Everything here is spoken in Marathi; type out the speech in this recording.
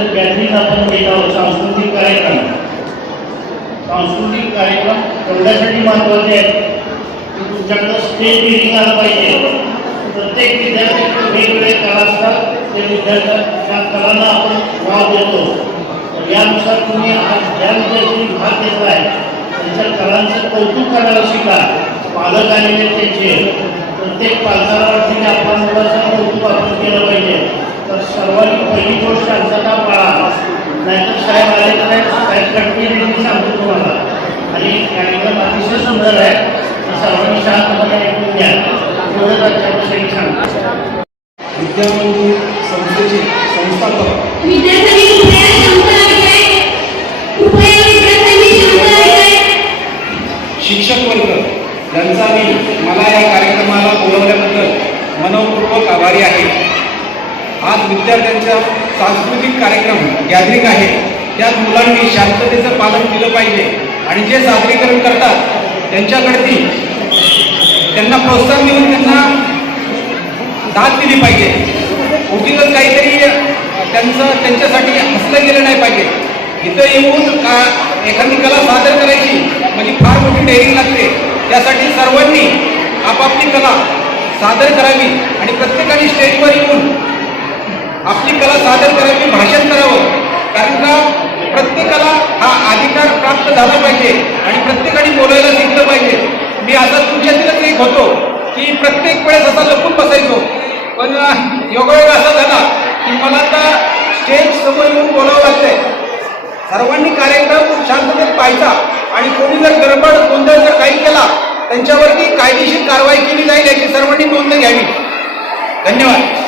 त्यानंतर गॅदरिंग आपण घेत आहोत सांस्कृतिक कार्यक्रम. सांस्कृतिक कार्यक्रम एवढ्यासाठी महत्त्वाचे आहेत की तुमच्याकडं स्टेज बिल्डिंग आलं पाहिजे. प्रत्येक विद्यार्थ्याकडे वेगवेगळे कला असतात. ते विद्यार्थ्या त्या कलांना आपण वाव देतो. यानुसार तुम्ही आज ज्या विद्यार्थ्यांनी भाग घेतला आहे त्यांच्या कलांचं कौतुक करायला शिका. पालक आलेले त्यांचे. प्रत्येक पालकाला वाटते की आपण मुलाचं कौतुक आपण केलं पाहिजे. तर सर्वांनी पहिली गोष्ट अंतता नाहीतर साहेब आले तर साहेब कटके मी सांगतो तुम्हाला. आणि कार्यक्रम अतिशय सुंदर आहे. सर्वांनी शांतपणे ऐकून घ्या. एवढंच आजच्याविषयी सांगतो. विद्यामंदिर संस्थेचे संस्थापक. शिक्षक वर्ग यांचा मी मला या कार्यक्रमाला बोलवल्याबद्दल मनपूर्वक आभारी आहे. आज विद्यार्थ्यांचा सांस्कृतिक कार्यक्रम गॅदरिंग आहे. त्यात मुलांनी शांततेचं पालन केलं पाहिजे. आणि जे सादरीकरण करतात त्यांच्याकडे त्यांना प्रोत्साहन देऊन त्यांना दाद दिली पाहिजे. उगीच काहीतरी त्यांचं त्यांच्यासाठी हसलं गेलं नाही पाहिजे. इथं येऊन का एखादी कला सादर करायची म्हणजे फार मोठी डेअरिंग लागते. त्यासाठी सर्वांनी आपापली कला सादर करावी आणि प्रत्येक स्टेजवर येऊन आपली कला सादर करावी भाषण करावं कारण का प्रत्येकाला हा अधिकार प्राप्त झाला पाहिजे आणि प्रत्येकाने बोलायला शिकलं पाहिजे. मी आता तुमच्यातीलच एक होतो की प्रत्येक वेळेस असा लपून बसायचो. पण योगायोग असा झाला की मला आता स्टेज समोर येऊन बोलावं लागतंय. सर्वांनी कार्यक्रम शांततेत पाहायचा आणि कोणी जर गडबड गोंधळ जर काही केला त्यांच्यावरती कायदेशीर कारवाई केली जाईल याची सर्वांनी नोंद घ्यावी. धन्यवाद.